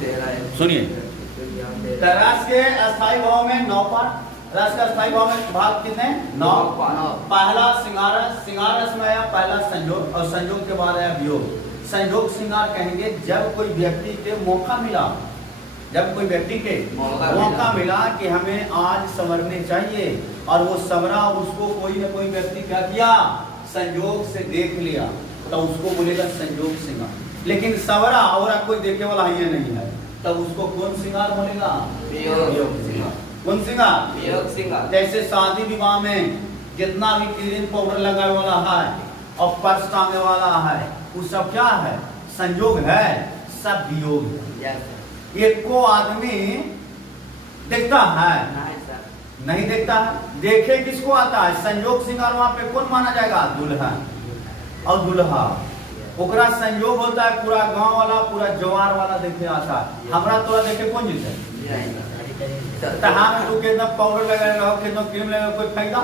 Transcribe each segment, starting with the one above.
सुनिए, रस के अस्थाई भाव में 9 पाठ, रस का अस्थाई भाव में भाग कितने 9। पहला श्रृंगार रस, श्रृंगार रस में आया पहला संयोग और संयोग के बाद आया वियोग। संयोग श्रृंगार कहेंगे जब कोई व्यक्ति के मौका मिला, जब कोई व्यक्ति के मौका मिला कि हमें आज संवरने चाहिए और वो संवरा, उसको कोई न कोई व्यक्ति क्या किया, संयोग से देख लिया, तो उसको बोलेगा संयोग श्रृंगार। लेकिन संवरा और कोई देखे वाला ही नहीं है, तब उसको कौन श्रृंगार बोलेगा, वियोग श्रृंगार। कौन श्रृंगार, वियोग श्रृंगार। जैसे शादी विवाह में जितना भी क्रीम पाउडर लगाने वाला है और पर्स टांगे वाला है, वो सब क्या है, संयोग है, सब वियोग है। एक को आदमी देखता है, नहीं देखता है, देखे किसको आता है, संयोग श्रृंगार। वहां पे कौन माना जाएगा, दुल्हा और दुल्हा। ओकरा संयोग होता है, पूरा गांव वाला पूरा जवार वाला देखे आता है। हमरा तोरा देखे कौन जीते, तहां में तू कितना पाउडर लगाएगा, कितना क्रीम लगाएगा, कोई फायदा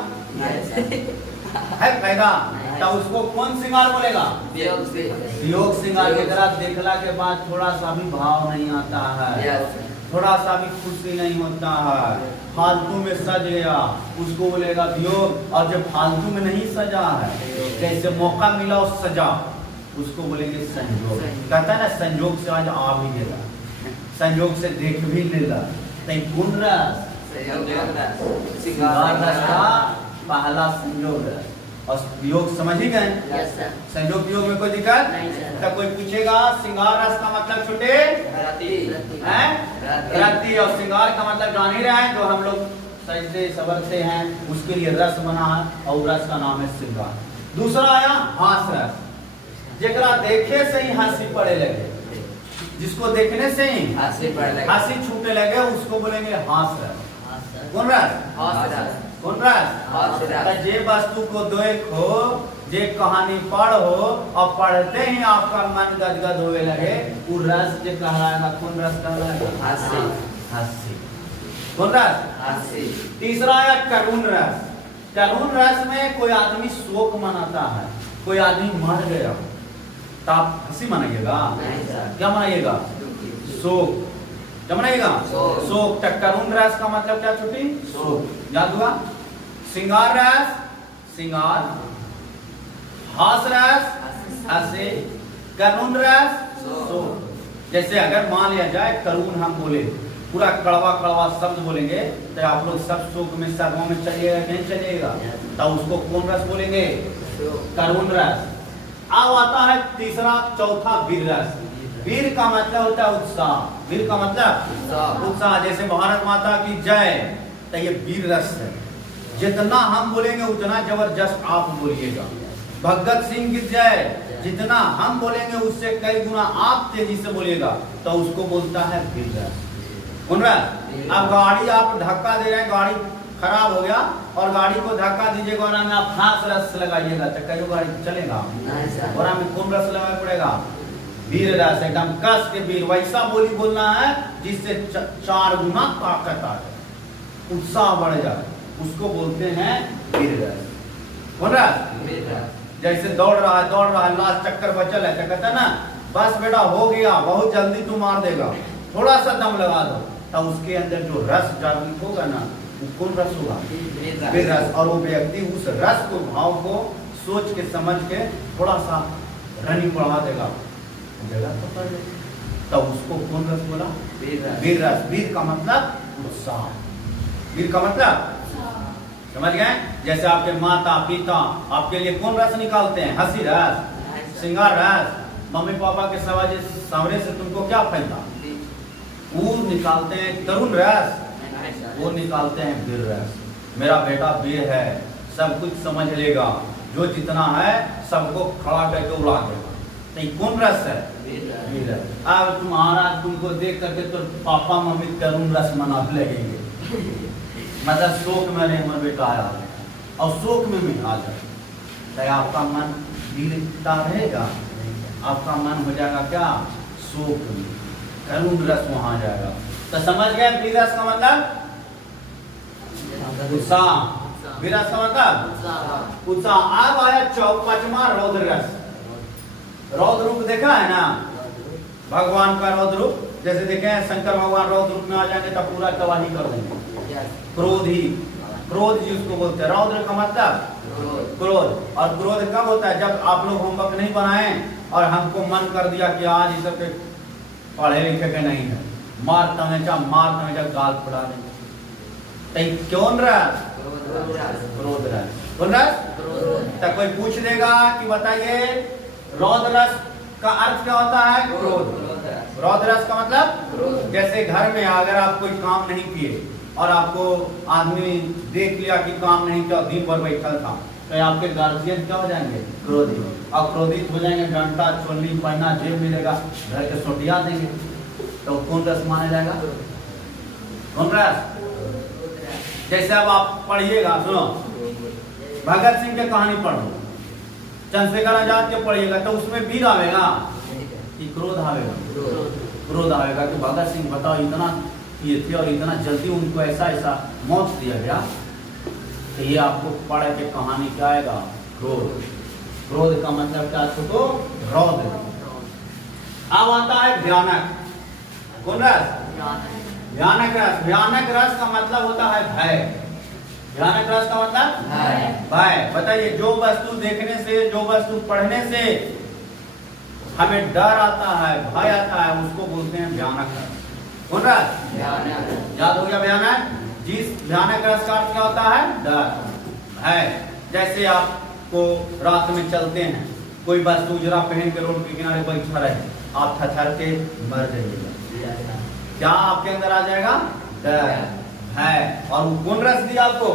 है, फायदा। तो उसको कौन श्रृंगार बोलेगा, वियोग श्रृंगार। की तरह देखला के बाद थोड़ा सा भी भाव नहीं आता है, थोड़ा सा भी खुशी नहीं होता है, फालतू में सज गया, उसको बोलेगा वियोग। और जब फालतू में नहीं सजा है, जैसे मौका मिला और सजा, उसको बोलेंगे संयोग। कहता है ना, संयोग से आज आ भी गया, संयोग से देख भी लेला। गुण रस, श्रृंगार रस का पहला संयोग रस और वियोग समझ ही गए। संयोग वियोग में कोई दिक्कत तो कोई पूछेगा श्रृंगार रस का मतलब छुटे रति, और श्रृंगार का मतलब जान ही रहे हैं, जो हम लोग सजते सवरते हैं उसके लिए रस बना है, और रस का नाम है श्रृंगार। दूसरा आया हास रस, जेकरा देखे से ही हंसी पड़े लगे, जिसको देखने से ही हंसी छूटने लगे, उसको बोलेंगे हास रस। कौन रस, कौन रस। जे वस्तु को देखो, जे कहानी पढ़ो और पढ़ते ही आपका मन गदगद होने लगे, वो रस जे कहलाएगा, कौन रस कहलाएगा, हंसी। कौन रस, हंसी। तीसरा है करुण रस। करुण रस में कोई आदमी शोक मनाता है, कोई आदमी मर गया, तो आप हंसी मनाइएगा, क्या मनाइएगा, शोक। क्या मनाइएगा, शोक। करुण रस का मतलब क्या छुट्टी, शोक। याद हुआ। श्रृंगार रस, श्रृंगार। हास रस, हंसी। करुण रस, शोक। जैसे अगर मान लिया जाए करुण हम बोले, पूरा कड़वा कड़वा शब्द बोलेंगे, तो आप लोग सब शोक में सर्वों में चलिएगा, नहीं चलिएगा, तो उसको कौन रस बोलेंगे, करुण रस। अब आता है तीसरा चौथा वीर रस। वीर का मतलब होता है उत्साह, वीर का मतलब उत्साह। जैसे भारत माता की जय, तो ये वीर रस है। जितना हम बोलेंगे उतना जबरदस्त आप बोलिएगा। भगत सिंह की जय, जितना हम बोलेंगे उससे कई गुना आप तेजी से बोलिएगा, तो उसको बोलता है वीर रस। सुन रहा है। अब गाड़ी आप धक्का दे रहे हैं, गाड़ी खराब हो गया और गाड़ी को धक्का दीजिएगा और में आप हास रस लगाइएगा, तो कई गाड़ी चलेगा। और में कौन रस लगाना पड़ेगा, वीर रस। एकदम कस के वीर, वैसा बोली बोलना है जिससे 4 गुना ताकत आ जाए, उत्साह बढ़ जाए, उसको बोलते हैं वीर रस। बोल रहा जैसे दौड़ रहा है, लास्ट चक्कर बचल है, तो कहता ना बस बेटा हो गया, बहुत जल्दी तू मार देगा, थोड़ा सा दम लगा दो, तब उसके अंदर जो रस जागृत होगा ना, वो कौन रस होगा, वीर रस। और वो व्यक्ति उस रस को, भाव को सोच के समझ के थोड़ा सा रनिंग बढ़ा देगा, तब उसको कौन रस बोला, वीर रस। वीर का मतलब उत्साह, वीर का मतलब समझ गए। जैसे आपके माता पिता आपके लिए कौन रस निकालते हैं, हंसी रस, श्रृंगार रस। मम्मी पापा के सवरे से तुमको क्या फायदा, वो निकालते हैं करुण रस, वो निकालते हैं वीर रस। मेरा बेटा वीर है, सब कुछ समझ लेगा, जो जितना है सबको खड़ा करके उड़ा देगा, तो ये कौन रस है, वीर रस। अब तुम्हारा तुमको देख करके तो पापा मम्मी करुण रस मनाने लगेंगे, मतलब शोक में नहीं, हमारा बेटा आया और शोक में आ जाए, तो आपका मन वीरता रहेगा, आपका मन हो जाएगा क्या, शोक में, करुण रस वहां जाएगा। तो समझ गए वीर रस का मतलब उत्साह, वीर रस का मतलब उत्साह। अब आया 5वां रौद्र रस। रौद्र रूप देखा है ना, भगवान का रौद्र रूप, जैसे देखें शंकर भगवान रौद्र रूप में आ जाएंगे तो पूरा तबाही कर देंगे। क्रोधी, क्रोध जिसको बोलते हैं, रौद्र का मतलब क्रोध। और क्रोध कब होता है? जब आप लोग होमवर्क नहीं बनाए और हमको मन कर दिया कि आज इस सबके पढ़े लिखे के नहीं है, मार तमेचा गाल फुला देंगे। तो कौन रहा? क्रोध रहा। कौन रहा? तो कोई पूछ देगा कि बताइए रौद्र रस का अर्थ क्या होता है? क्रोध। रौद्र रस का मतलब, जैसे घर में अगर आप कोई काम नहीं किए और आपको आदमी देख लिया कि काम नहीं किया, दिन भर बैठल था, तो आपके गार्जियन क्या हो जाएंगे? क्रोधी। और क्रोधित हो जाएंगे, डंडा छोलनी पहना जेब मिलेगा, घर के सोटिया देंगे, तो कौन रस माना जाएगा? कौन रस? जैसे अब आप पढ़िएगा, सुनो, भगत सिंह की कहानी पढ़ो, चंद्रशेखर आजाद के पढ़िएगा, तो उसमें वीर आवेगा कि क्रोध आवेगा? क्रोध आवेगा कि भगत सिंह बताओ इतना किए थे और इतना जल्दी उनको ऐसा ऐसा मौत दिया गया। तो ये आपको पढ़ के कहानी क्या आएगा? क्रोध। क्रोध का मतलब क्या? तो रौद्र। अब आता है भयानक। कौन रस? भयानक रस। भयानक रस का मतलब होता है भय। भयानक रस का मतलब भय। बताइए, जो वस्तु देखने से, जो वस्तु पढ़ने से हमें डर आता है, भय आता है, उसको बोलते हैं भयानक रस। कौन रस? याद हो गया भयानक? जिस भयानक रस का अर्थ क्या होता है? डर, भय। जैसे आपको रात में चलते हैं, कोई बस उजरा पहन के रोड के किनारे बैठा रहे, आप थरथर के मर जाइएगा। क्या आपके अंदर आ जाएगा? डर, भय। और कौन रस दिया आपको?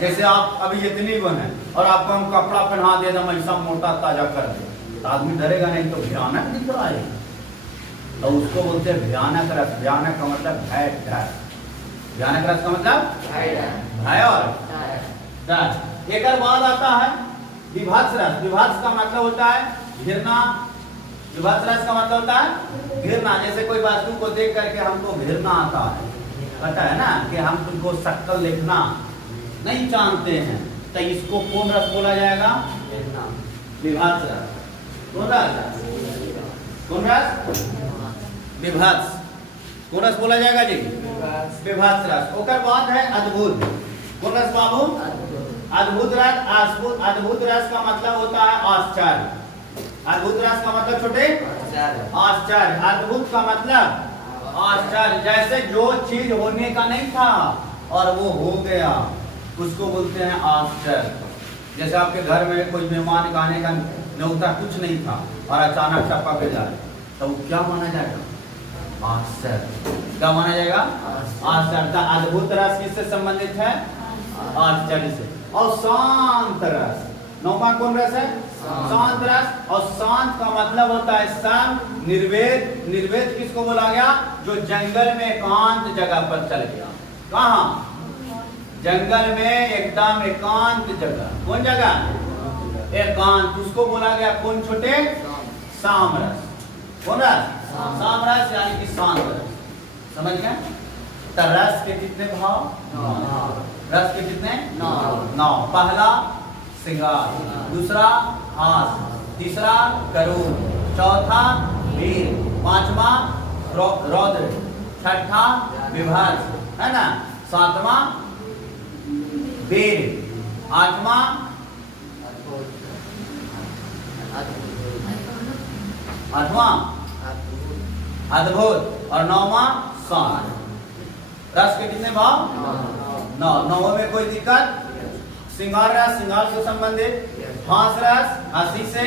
जैसे आप अभी इतनी बन है और आपको हम कपड़ा पहना दे दम ऐसा मोटा ताजा कर दे, तो आदमी डरेगा नहीं, तो भयानक दिख रहा है, तो उसको बोलते हैं भयानक रस। भयानक का मतलब भय, डर। भयानक रस का मतलब भय और डर। एक बाद आता है विभत्स रस। विभत्स का मतलब होता है घृणा। विभत्स रस का मतलब होता है घृणा। जैसे कोई वस्तु को देख करके हमको घृणा आता है, पता है ना कि हम तुमको शक्ल देखना नहीं जानते हैं, तो इसको कौन रस बोला जाएगा? विभत्स रस। कौन रस? कौन रस? विभत्स। कौन रस बोला जाएगा जी? विभत्स रस। ओकर बाद है अद्भुत। कौन रस बाबू? अद्भुत रस। अद्भुत रस का मतलब होता है आश्चर्य। अद्भुत रस का मतलब छोटे आश्चर्य। अद्भुत का मतलब आश्चर्य। जैसे जो चीज होने का नहीं था और वो हो गया, उसको बोलते हैं आश्चर्य। जैसे आपके घर में कोई मेहमान का आने का न्योता कुछ नहीं था और अचानक टपक जाए, तो वो क्या माना जाएगा? आश्चर्य। क्या माना जाएगा? आश्चर्य। अद्भुत रस किससे संबंधित है? आश्चर्य से। और शांत रस। नौवा कौन रस है? शांत रस। और शांत का मतलब होता है शांत, निर्वेद। निर्वेद किसको बोला गया? जो जंगल में एकांत जगह पर चल गया। कहाँ? जंगल में एकदम एकांत जगह। कौन जगह? एकांत। उसको बोला गया कौन छोटे? सामरस। कौन रस? सामरस यानी कि शांत रस। समझ गए? तो रस के कितने भाव? रस के कितने? 9। पहला श्रृंगार, दूसरा हास, तीसरा करुण, चौथा वीर, पांचवा रौद्र, छठा विभत्स, है ना, सातवां वीर, आठवां अद्भुत और नौवां शांत। रस के कितने भाव? 9। 9 में कोई दिक्कत? श्रृंगार रस श्रृंगार से संबंधित, हास रस हंसी से,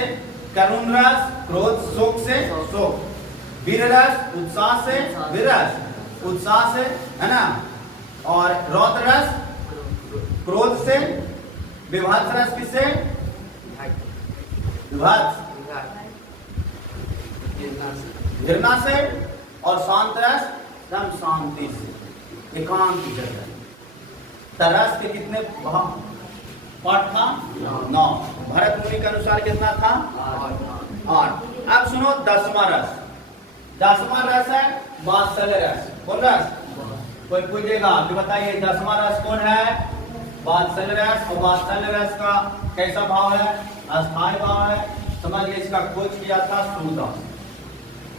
करुण रस क्रोध शोक से शोक, वीर रस उत्साह से, वीर रस उत्साह से, है ना, और रौद्र रस क्रोध से, विभत्स रस किससे? विभत्स घृणा से, और शांत रस एकदम शांति से, एकांत जगह। तरस के कितने भाव? पाठ था 9। भरत मुनि के अनुसार कितना था? 8। अब सुनो 10वां रस। 10वां रस है वात्सल्य रस। कौन रस? कोई पूछेगा कि बताइए 10वां रस कौन है? वात्सल्य रस। और वात्सल्य रस का कैसा भाव है? अस्थायी भाव है, समझ लीजिए इसका खोज किया था सूरदास।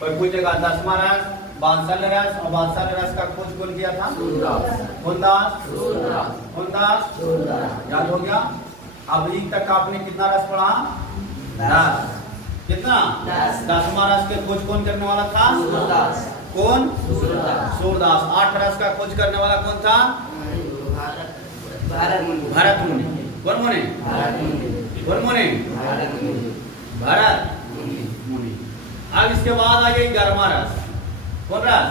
कोई पूछेगा 10वां रस बात्सल्य रस, और बात्सल्य रस का खोज कौन किया था? सूरदास। याद हो गया? अभी तक आपने कितना रस पढ़ा? 10। कितना? 10वां रस के खोज कौन करने वाला था? कौन? सूरदास। 8 रस का खोज करने वाला कौन था? भरत मुनि। कौन मुनि? कौन मुनि? भरत मुनि। अब इसके बाद आ गई 11वां रस। कौन रस?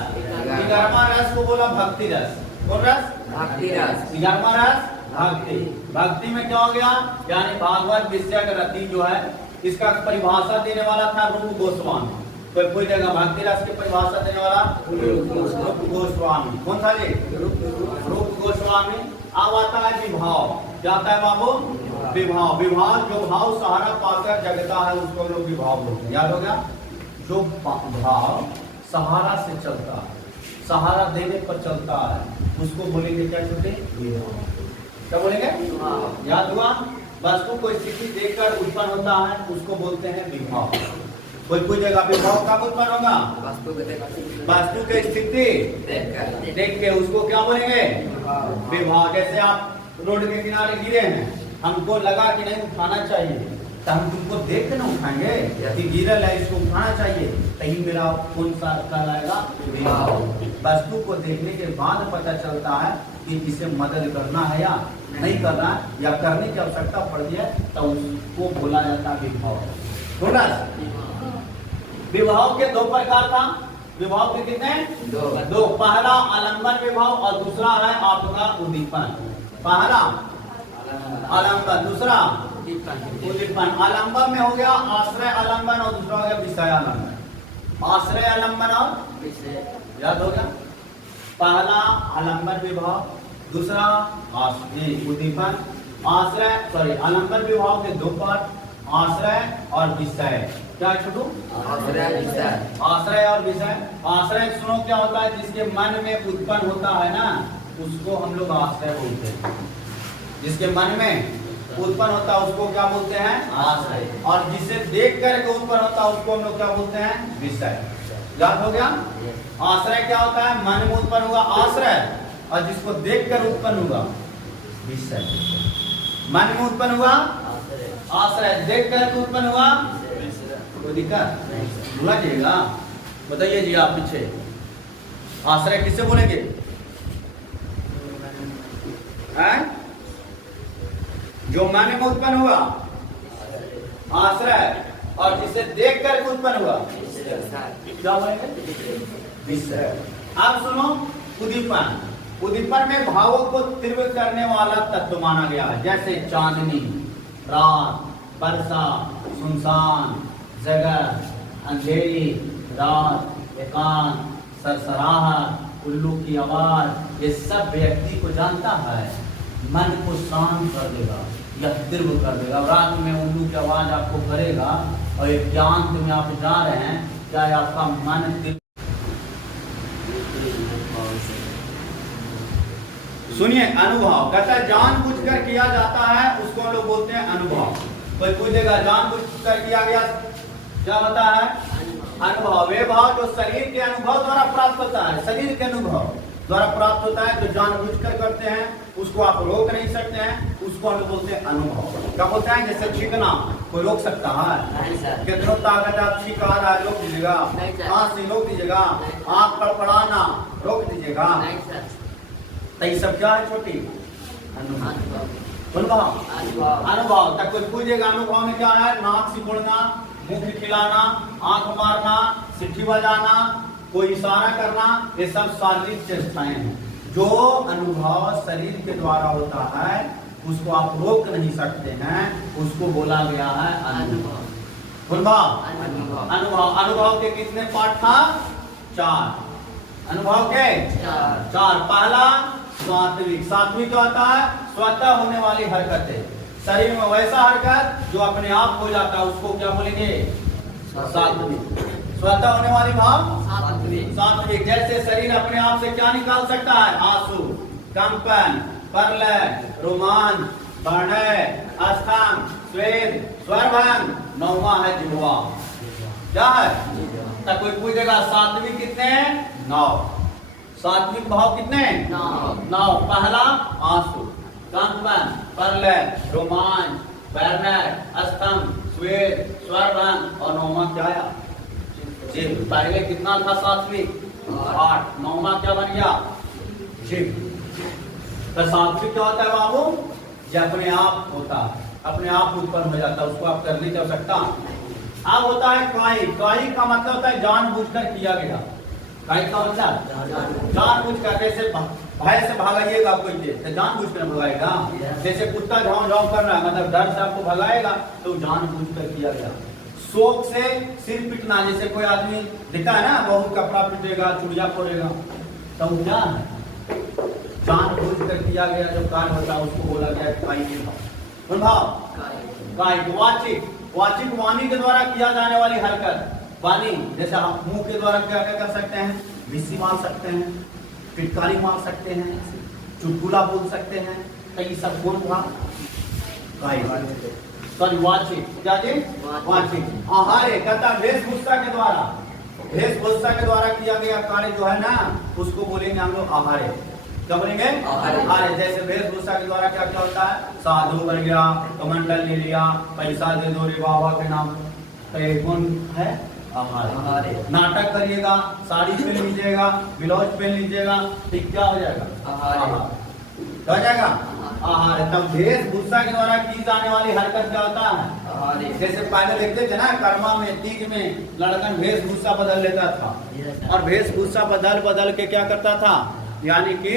11वां रस को बोला भक्ति रस। कौन रस? भक्ति रस। 11वां रस भक्ति। भक्ति में क्या हो गया? यानी भागवत विषय का रति जो है, इसका परिभाषा देने वाला था रूप गोस्वामी। कोई जगह भक्ति रस की परिभाषा देने वाला रूप गोस्वामी। कौन था ये? रूप गोस्वामी। अब आता है विभाव। क्या आता है बाबू? विभाव। विभाव जो भाव सहारा पाकर जगता है उसको लोग विभाव बोलते हैं। याद हो गया? जो भाव सहारा से चलता है, सहारा देने पर चलता है, उसको बोलेंगे क्या छोटे? विभाव। क्या बोलेंगे? याद हुआ? वस्तु को स्थिति देखकर उत्पन्न होता है उसको बोलते हैं विभाव। कोई जगह विभाव कब उत्पन्न होगा? वस्तु की स्थिति देख के उसको क्या बोलेंगे? विभाव। जैसे आप रोड के किनारे गिरे हैं, हमको लगा कि नहीं उठाना चाहिए, तो हम तुमको देख के ना उठाएंगे, यदि गिरल है इसको उठाना चाहिए, तभी मेरा कौन सा कहलाएगा? विभाव। वस्तु को देखने के बाद पता चलता है कि इसे मदद करना है या नहीं करना है, या करने की आवश्यकता पड़ती है, तो उसको बोला जाता है विभाव। थोड़ा विभाव के 2 प्रकार था। विभाव के कितने? 2। पहला आलंबन विभाव और दूसरा है आपका उद्दीपन। पहला आलंबन, दूसरा उद्दीपन। आलंबन में हो गया आश्रय आलंबन और दूसरा हो गया विषय आलंबन। आश्रय आलंबन और विषय। याद हो गया? पहला आलंबन विभाव, दूसरा उद्दीपन। आलंबन विभाव के 2 पार्ट, आश्रय और विषय। क्या छोटू? आश्रय और विषय। आश्रय सुनो क्या होता है? जिसके मन में उत्पन्न होता है ना, उसको हम लोग आश्रय बोलते हैं। जिसके मन में उत्पन्न होता है उसको क्या बोलते हैं? आश्रय। और जिसे देख कर उत्पन्न होता है उसको हम लोग क्या बोलते हैं? विषय। याद हो गया? आश्रय क्या होता है? मन में उत्पन्न हुआ आश्रय, और जिसको देख कर उत्पन्न हुआ विषय। मन में उत्पन्न हुआ आश्रय, देख कर उत्पन्न हुआ कोई दिक्कत भूला जाएगा? बताइए जी आप पीछे। आश्रय किससे बोलेंगे? जो मन में उत्पन्न हुआ आश्रय, और जिसे देख कर उत्पन्न हुआ क्या बोलेंगे? विषय। अब सुनो उद्दीपन। उद्दीपन में भावों को तीव्र करने वाला तत्व माना गया है। जैसे चांदनी, रात, वर्षा, सुनसान जगह, अंधेरी रात, एकांत, सरसराहट, उल्लू की आवाज, ये सब व्यक्ति को जानता है, मन को शांत कर देगा या तीव्र कर देगा। रात में उल्लू की आवाज आपको करेगा और एकांत में आप जा रहे हैं, क्या आपका मन? सुनिए, अनुभव कहता है जानबूझकर किया जाता है उसको हम लोग बोलते हैं अनुभव। कोई पूछेगा जानबूझकर किया गया क्या होता है? अनुभव। वे भाव जो शरीर के अनुभव द्वारा प्राप्त होता है, शरीर के अनुभव द्वारा प्राप्त होता है, जो जानबूझकर करते हैं उसको आप रोक नहीं सकते हैं, उसको हम लोग बोलते हैं अनुभव। क्या बोलते हैं? जैसे छींकना, कोई रोक सकता है? कितना ताकत आप छींका रहा है, रोक दीजिएगा? सांस नहीं रोक दीजिएगा? आँख फड़फड़ाना रोक दीजिएगा? तो ये सब क्या है छोटी? अनुभव। अनुभव तक कोई पूछेगा अनुभव में क्या है? नाक सिकुड़ना, मुंह खिलाना, आंख मारना, सिट्ठी बजाना, कोई इशारा करना, ये सब शारीरिक चेष्टाएं हैं। जो अनुभव शरीर के द्वारा होता है उसको आप रोक नहीं सकते हैं, उसको बोला गया है अनुभव। अनुभव। अनुभव के कितने पार्ट था? 4। अनुभव के 4। पहला सात्विक। सात्विक क्या होता है? स्वतः होने वाली हरकतें, शरीर में वैसा हरकत जो अपने आप हो जाता है उसको क्या बोलेंगे? सात्विक। स्वतः होने वाली भाव सात्विक। जैसे शरीर अपने आप से क्या निकाल सकता है? आंसू, कंपन, प्रलय, रोमांच, प्रणय, अस्थान, स्वेद, स्वरभंग, नौवा है जिह्वा। क्या है? तब कोई पूछेगा सात्विक कितने हैं? 9। सात्विक भाव कितने? 9। पहला आंसू, कंपन, प्रलय, रोमांच, बैरनर, स्तंभ, स्वेद, स्वरभंग और नौवा क्या आया? जिह्व। पहले कितना था सात्विक? 8। नौवा क्या बन गया? जिह्व। तो सात्विक क्या होता है बाबू? जो अपने आप होता है, अपने आप उत्पन्न हो जाता है, उसको आप करने की आवश्यकता। अब होता है काई। काई का मतलब होता है जानबूझकर किया गया। काई का मतलब जानबूझकर, जैसे भय से भागाइएगा कोई चीज तो जानबूझकर भगाएगा। जैसे कुत्ता झाँव झाँव कर रहा है, मतलब डर से आपको भगाएगा तो जानबूझकर किया गया। शोक से सिर पिटना, जैसे कोई आदमी दिखता है ना बहुत कपड़ा पिटेगा, चुड़िया फोड़ेगा, तो क्या है? जानबूझकर किया गया जो कार्य होता है उसको बोला गया कायिक भाव। कायिक। वाचिक, वाचिक वाणी के द्वारा किया जाने वाली हरकत। वाणी जैसे हम मुंह के द्वारा क्या क्या कर सकते हैं? विसी मार सकते हैं, पिटकारी मार सकते हैं, चुटकुला बोल सकते हैं, तो ये सब कौन हुआ? कायिक। सॉरी वाचिक। क्या जी? वाचिक। आहार्य कहता वेशभूषा के द्वारा, वेशभूषा के द्वारा किया गया कार्य जो है ना उसको बोलेंगे हम लोग आहार्य। क्या बोलेंगे? आहार्य। जैसे वेशभूषा के द्वारा क्या क्या होता है? साधु बन गया, कमंडल ले लिया, पैसा दे दो रे बाबा के नाम, तो ये कौन है? आहार्य। नाटक करिएगा, साड़ी पहन लीजिएगा, ब्लाउज पहन लीजिएगा, ठीक क्या हो जाएगा? आहार्य। हो जाएगा आहार्य। तब वेशभूषा के द्वारा की जाने वाली हरकत क्या होता है? जैसे पहले देखते थे ना कर्मा में, तीज में लड़कन वेशभूषा बदल लेता था, और वेशभूषा बदल बदल के क्या करता था? यानी कि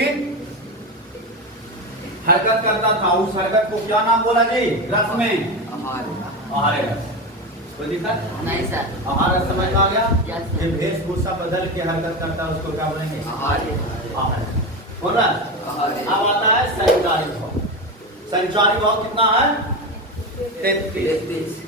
हरकत करता था। उस हरकत को क्या नाम बोला जी? रस में आहार्य रस। कोई दिक्कत नहीं सर? आहार्य समझ में आ गया? ये वेशभूषा बदल के हरकत करता है उसको क्या बोलेंगे? आहार्य। बोल रहा है। अब आता है संचारी भाव। संचारी भाव कितना है? 33।